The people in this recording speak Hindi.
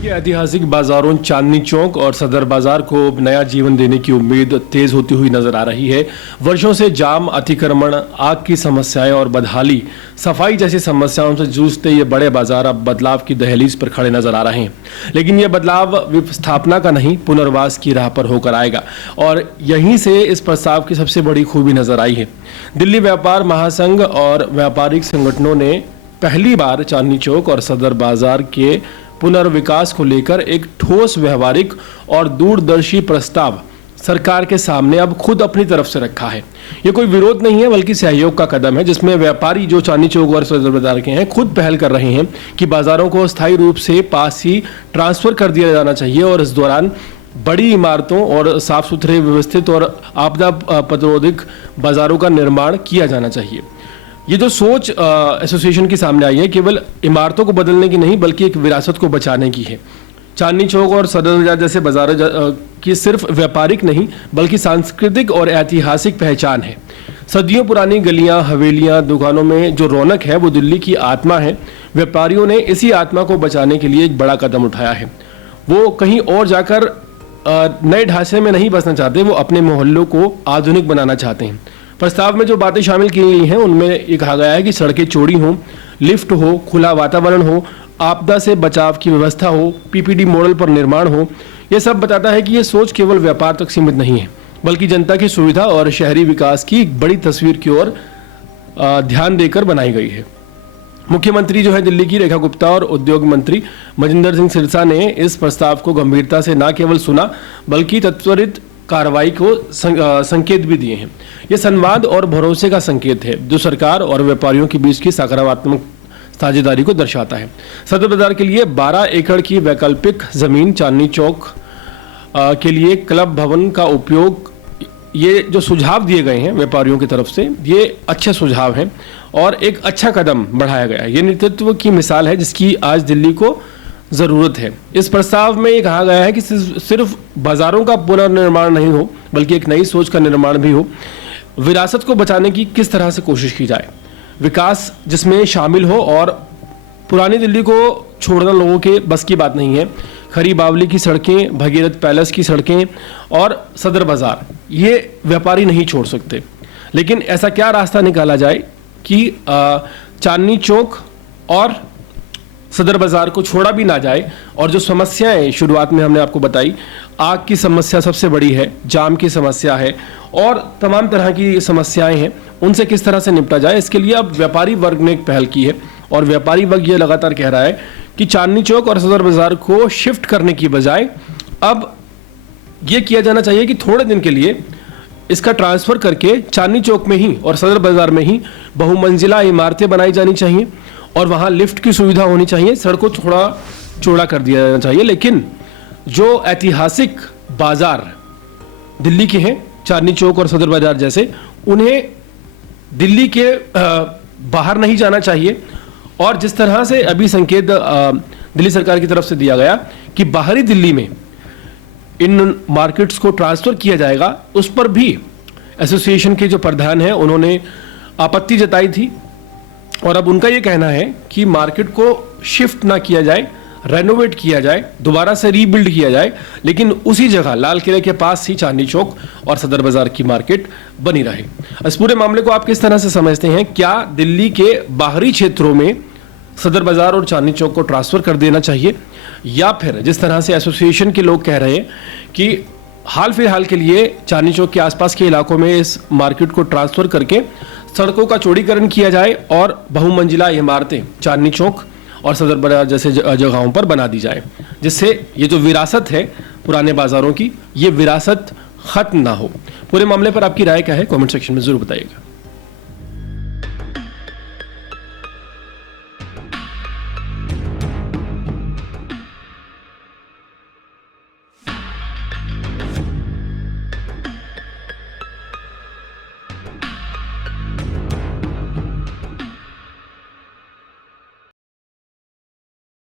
के ऐतिहासिक बाजारों चांदनी चौक और सदर बाजार को नया जीवन देने की उम्मीद तेज होती हुई नजर आ रही है। वर्षों से जाम, अतिक्रमण, आग की समस्याएं और बदहाली, सफाई जैसी समस्याओं से जूझते ये बड़े बाजार अब बदलाव की दहलीज पर खड़े नजर आ रहे हैं। लेकिन यह बदलाव विस्थापना का नहीं, पुनर्वास की राह पर होकर आएगा और यहीं से इस प्रस्ताव की सबसे बड़ी खूबी नजर आई है। दिल्ली व्यापार महासंघ और व्यापारिक संगठनों ने पहली बार चांदनी चौक और सदर बाजार के पुनर्विकास को लेकर एक ठोस, व्यवहारिक और दूरदर्शी प्रस्ताव सरकार के सामने अब खुद अपनी तरफ से रखा है। ये कोई विरोध नहीं है बल्कि सहयोग का कदम है, जिसमें व्यापारी जो चांदनी चौक और सदर बाजार के हैं खुद पहल कर रहे हैं कि बाजारों को अस्थायी रूप से पास ही ट्रांसफर कर दिया जाना चाहिए और इस दौरान बड़ी इमारतों और साफ सुथरे, व्यवस्थित और आपदा प्रतिरोधक बाजारों का निर्माण किया जाना चाहिए। ये जो सोच एसोसिएशन की सामने आई है केवल इमारतों को बदलने की नहीं बल्कि एक विरासत को बचाने की है। चांदनी चौक और सदर बाजार जैसे बाजार की सिर्फ व्यापारिक नहीं बल्कि सांस्कृतिक और ऐतिहासिक पहचान है। सदियों पुरानी गलियां, हवेलियां, दुकानों में जो रौनक है वो दिल्ली की आत्मा है। व्यापारियों ने इसी आत्मा को बचाने के लिए एक बड़ा कदम उठाया है। वो कहीं और जाकर नए ढांचे में नहीं बसना चाहते, वो अपने मोहल्लों को आधुनिक बनाना चाहते हैं। प्रस्ताव में जो बातें शामिल की गई हैं उनमें ये कहा गया है कि सड़कें चौड़ी हों, लिफ्ट हो, खुला वातावरण हो, आपदा से बचाव की व्यवस्था हो, पीपीडी मॉडल पर निर्माण हो। ये सब बताता है कि ये सोच केवल व्यापार तक सीमित नहीं है बल्कि जनता की सुविधा और शहरी विकास की एक बड़ी तस्वीर की ओर ध्यान देकर बनाई गई है। मुख्यमंत्री जो है दिल्ली की, रेखा गुप्ता, और उद्योग मंत्री मजिंदर सिंह सिरसा ने इस प्रस्ताव को गंभीरता से न केवल सुना बल्कि त्वरित कार्रवाई को संकेत भी दिए हैं। ये संवाद और भरोसे का संकेत है जो सरकार और व्यापारियों के बीच की सकारात्मक साझेदारी को दर्शाता है। सदर बाजार के लिए 12 एकड़ की वैकल्पिक जमीन, चांदनी चौक के लिए क्लब भवन का उपयोग, ये जो सुझाव दिए गए हैं व्यापारियों की तरफ से, ये अच्छे सुझाव हैं और एक अच्छा कदम बढ़ाया गया है। ये नेतृत्व की मिसाल है जिसकी आज दिल्ली को ज़रूरत है। इस प्रस्ताव में ये कहा गया है कि सिर्फ बाज़ारों का पुनर्निर्माण नहीं हो बल्कि एक नई सोच का निर्माण भी हो। विरासत को बचाने की किस तरह से कोशिश की जाए, विकास जिसमें शामिल हो, और पुरानी दिल्ली को छोड़ना लोगों के बस की बात नहीं है। खरी बावली की सड़कें, भगीरथ पैलेस की सड़कें और सदर बाज़ार, ये व्यापारी नहीं छोड़ सकते। लेकिन ऐसा क्या रास्ता निकाला जाए कि चांदनी चौक और सदर बाजार को छोड़ा भी ना जाए और जो समस्याएं शुरुआत में हमने आपको बताई, आग की समस्या सबसे बड़ी है, जाम की समस्या है और तमाम तरह की समस्याएं हैं, उनसे किस तरह से निपटा जाए, इसके लिए अब व्यापारी वर्ग ने एक पहल की है। और व्यापारी वर्ग ये लगातार कह रहा है कि चांदनी चौक और सदर बाजार को शिफ्ट करने की बजाय अब ये किया जाना चाहिए कि थोड़े दिन के लिए इसका ट्रांसफर करके चांदनी चौक में ही और सदर बाजार में ही बहुमंजिला इमारतें बनाई जानी चाहिए और वहाँ लिफ्ट की सुविधा होनी चाहिए, सड़कों थोड़ा चौड़ा कर दिया जाना चाहिए। लेकिन जो ऐतिहासिक बाजार दिल्ली के हैं, चांदनी चौक और सदर बाजार जैसे, उन्हें दिल्ली के बाहर नहीं जाना चाहिए। और जिस तरह से अभी संकेत दिल्ली सरकार की तरफ से दिया गया कि बाहरी दिल्ली में इन मार्केट्स को ट्रांसफर किया जाएगा, उस पर भी एसोसिएशन के जो प्रधान हैं उन्होंने आपत्ति जताई थी और अब उनका ये कहना है कि मार्केट को शिफ्ट ना किया जाए, रेनोवेट किया जाए, दोबारा से रीबिल्ड किया जाए, लेकिन उसी जगह लाल किले के पास ही चांदनी चौक और सदर बाजार की मार्केट बनी रहे। इस पूरे मामले को आप किस तरह से समझते हैं? क्या दिल्ली के बाहरी क्षेत्रों में सदर बाजार और चांदनी चौक को ट्रांसफर कर देना चाहिए, या फिर जिस तरह से एसोसिएशन के लोग कह रहे हैं कि हाल फिलहाल के लिए चांदनी चौक के आसपास के इलाकों में इस मार्केट को ट्रांसफर करके सड़कों का चौड़ीकरण किया जाए और बहुमंजिला इमारतें चांदनी चौक और सदर बाजार जैसे जगहों पर बना दी जाए, जिससे ये जो विरासत है पुराने बाजारों की, ये विरासत खत्म ना हो। पूरे मामले पर आपकी राय क्या है? कमेंट सेक्शन में जरूर बताइएगा।